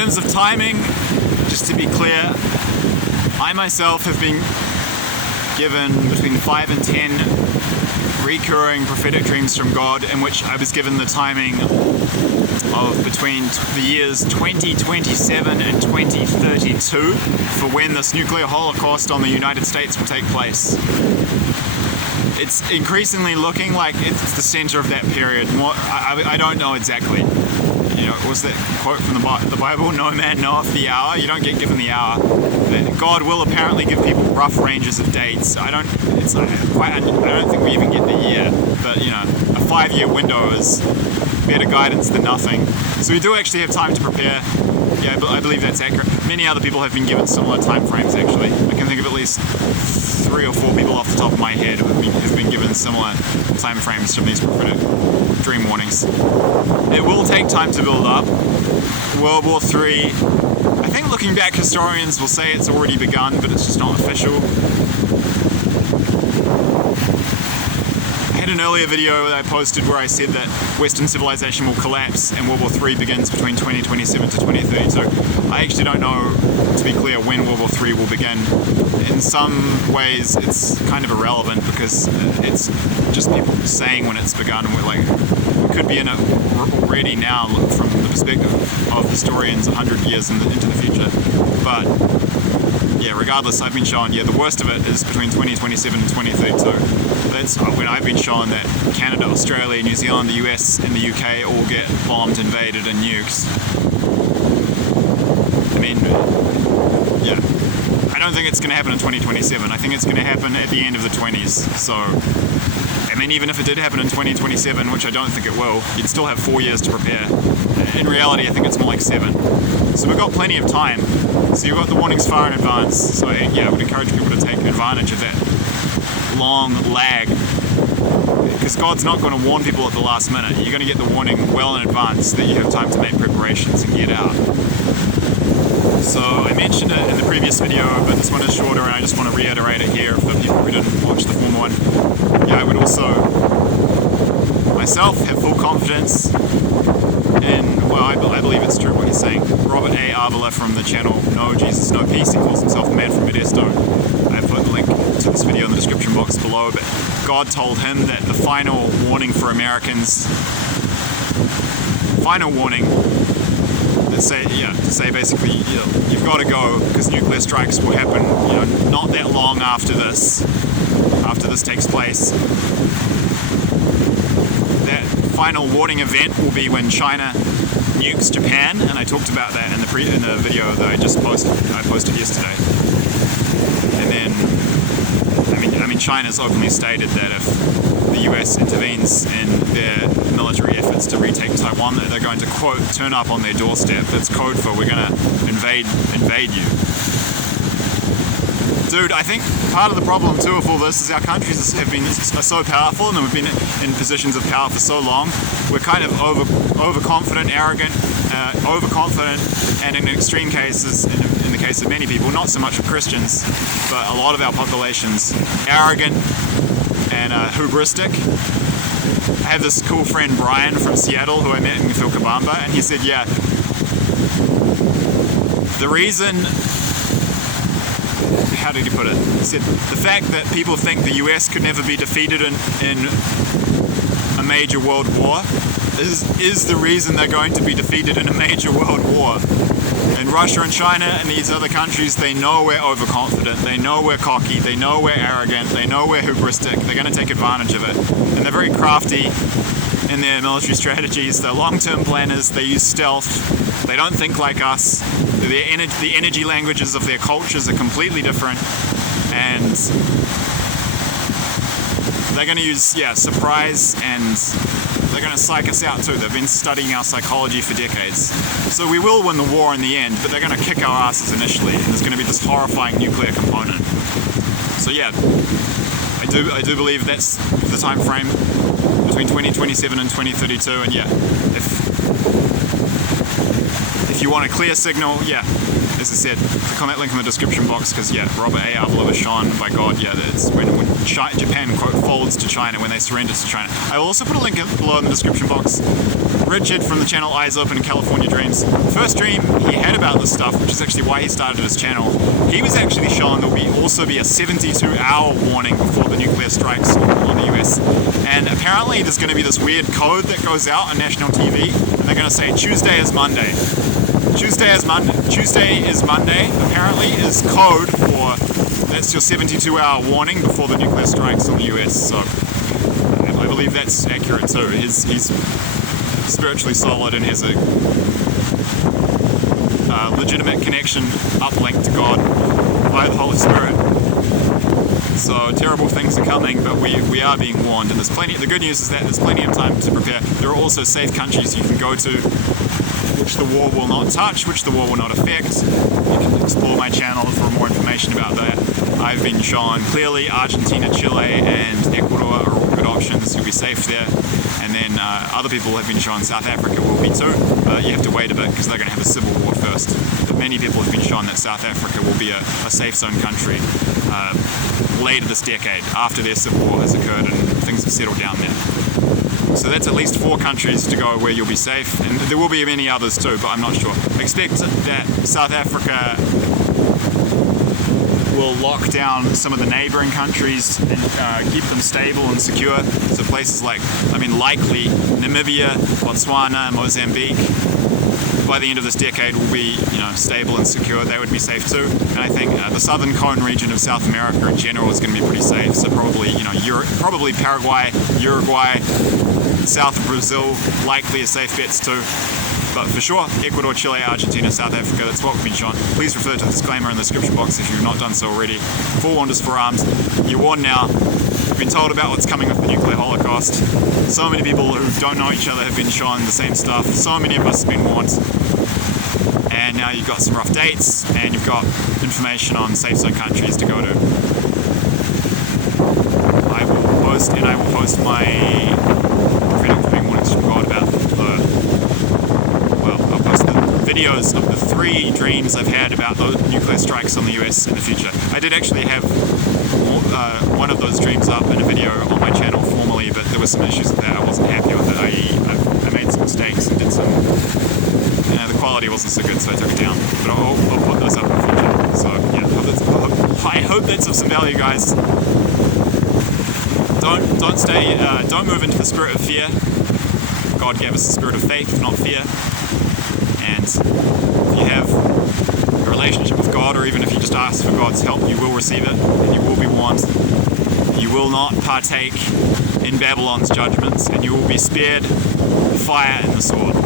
terms of timing, just to be clear, I myself have been given between 5 and 10 recurring prophetic dreams from God, in which I was given the timing of between the years 2027 and 2032 for when this nuclear holocaust on the United States will take place. It's increasingly looking like it's the center of that period. I don't know exactly. You know, was that quote from the Bible? No man knoweth the hour. You don't get given the hour. God will apparently give people rough ranges of dates. I don't think we even get the year. But you know, a 5-year window is better guidance than nothing. So we do actually have time to prepare. Yeah, but I believe that's accurate. Many other people have been given similar time frames. Actually, I can think of at least 3 or 4 people off the top of my head who have been given similar time frames from these prophetic dream warnings. It will take time to build up. World War III, I think looking back, historians will say it's already begun, but it's just not official. I had an earlier video that I posted where I said that Western civilization will collapse and World War III begins between 2027 to 2032. I actually don't know, to be clear, when World War III will begin. In some ways it's kind of irrelevant because it's just people saying when it's begun. We could be in it already now from the perspective of historians 100 years into the future. But yeah, regardless, I've been shown, the worst of it is between 2027 and 2032. That's when I've been shown that Canada, Australia, New Zealand, the US and the UK all get bombed, invaded and nukes. I mean, yeah. I don't think it's going to happen in 2027. I think it's going to happen at the end of the 20s. So, I mean, even if it did happen in 2027, which I don't think it will, you'd still have 4 years to prepare. In reality, I think it's more like 7. So we've got plenty of time. So you've got the warnings far in advance. So yeah, I would encourage people to take advantage of that long lag. Because God's not going to warn people at the last minute. You're going to get the warning well in advance that you have time to make preparations and get out. So I mentioned it in the previous video, but this one is shorter and I just want to reiterate it here for people who didn't watch the former one. Yeah, I would also myself have full confidence in, well, I believe it's true what he's saying. Robert A. Avila from the channel No Jesus No Peace, he calls himself a man from Modesto. I've put the link to this video in the description box below, but God told him that the final warning for Americans, to say basically, you've got to go because nuclear strikes will happen, not that long after this takes place. That final warning event will be when China nukes Japan, and I talked about that in the video that I posted yesterday. And then, I mean, China's openly stated that if the US intervenes in their military efforts to retake Taiwan, that they're going to, quote, turn up on their doorstep. That's code for we're going to invade you. Dude, I think part of the problem too of all this is our countries are so powerful and we've been in positions of power for so long. We're kind of overconfident, arrogant, and in extreme cases, in the case of many people, not so much of Christians, but a lot of our population's arrogant and hubristic. I have this cool friend Brian from Seattle who I met in Vilcabamba, and he said, yeah, the reason, how did he put it? He said, the fact that people think the US could never be defeated in a major world war is the reason they're going to be defeated in a major world war. And Russia and China and these other countries, they know we're overconfident, they know we're cocky, they know we're arrogant, they know we're hubristic, they're going to take advantage of it. And they're very crafty in their military strategies, they're long-term planners, they use stealth, they don't think like us, the energy languages of their cultures are completely different, and they're going to use, surprise, and they're going to psych us out too. They've been studying our psychology for decades. So we will win the war in the end, but they're going to kick our asses initially, and there's going to be this horrifying nuclear component. So yeah, I do believe that's the time frame between 2027 and 2032, and yeah, if you want a clear signal, as I said, click on that link in the description box, because Robert A. Avila was shown by God. That's when Japan, quote, folds to China, when they surrender to China. I will also put a link below in the description box. Richard from the channel Eyes Open in California Dreams. First dream he had about this stuff, which is actually why he started his channel, he was actually shown there will also be a 72-hour warning before the nuclear strikes on the US. And apparently there's going to be this weird code that goes out on national TV, and they're going to say Tuesday is Monday. Tuesday is Monday, apparently, is code for, that's your 72-hour warning before the nuclear strikes on the US. So I believe that's accurate too. He's spiritually solid and has a legitimate connection uplinked to God by the Holy Spirit. So terrible things are coming, but we are being warned, and there's plenty. The good news is that there's plenty of time to prepare. There are also safe countries you can go to, which the war will not touch, which the war will not affect. You can explore my channel for more information about that. I've been shown clearly Argentina, Chile, and Ecuador are all good options. You'll be safe there. And then other people have been shown South Africa will be too, but you have to wait a bit because they're going to have a civil war first. But many people have been shown that South Africa will be a safe zone country later this decade, after their civil war has occurred and things have settled down there. So that's at least 4 countries to go where you'll be safe, and there will be many others too, but I'm not sure. I expect that South Africa will lock down some of the neighbouring countries and keep them stable and secure. So places like, likely Namibia, Botswana, Mozambique, by the end of this decade will be, stable and secure. They would be safe too. And I think the southern cone region of South America in general is going to be pretty safe. So probably, probably Paraguay, Uruguay, south of Brazil, likely are safe bets too. But for sure, Ecuador, Chile, Argentina, South Africa, that's what we've been shown. Please refer to the disclaimer in the description box if you've not done so already. Forewarned is forearmed. You're warned now. You've been told about what's coming with the nuclear holocaust. So many people who don't know each other have been shown the same stuff. So many of us have been warned. And now you've got some rough dates, and you've got information on safe zone countries to go to. I will post my Prophetic Dream warnings from God about I'll post the videos of the 3 dreams I've had about the nuclear strikes on the US in the future. I did actually have one of those dreams up in a video on my channel formally, but there were some issues with that. I wasn't happy with it. I made some mistakes and did some, the quality wasn't so good, so I took it down. But I'll put those up in the future. So I hope that's of some value, guys. Don't move into the spirit of fear. God gave us the spirit of faith, not fear. And if you have a relationship with God, or even if you just ask for God's help, you will receive it, and you will be warned. You will not partake in Babylon's judgments, and you will be spared the fire and the sword.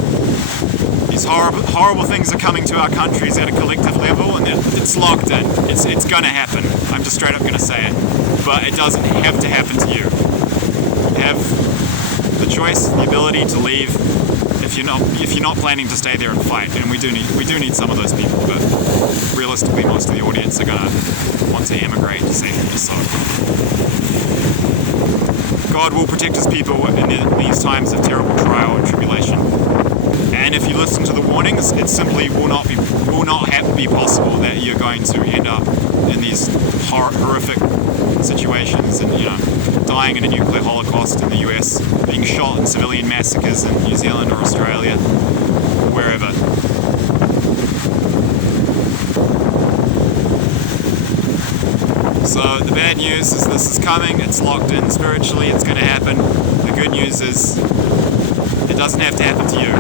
These horrible things are coming to our countries at a collective level, and it's locked in. It's going to happen. I'm just straight up going to say it. But it doesn't have to happen to you. You have the choice, the ability to leave if you're not planning to stay there and fight. And we do need some of those people, but realistically most of the audience are going to want to emigrate to safety. So God will protect his people in these times of terrible trial and tribulation. And if you listen to the warnings, it simply will not be possible that you're going to end up in these horrific situations and dying in a nuclear holocaust in the US, being shot in civilian massacres in New Zealand or Australia, or wherever. So the bad news is this is coming, it's locked in spiritually, it's going to happen. The good news is it doesn't have to happen to you.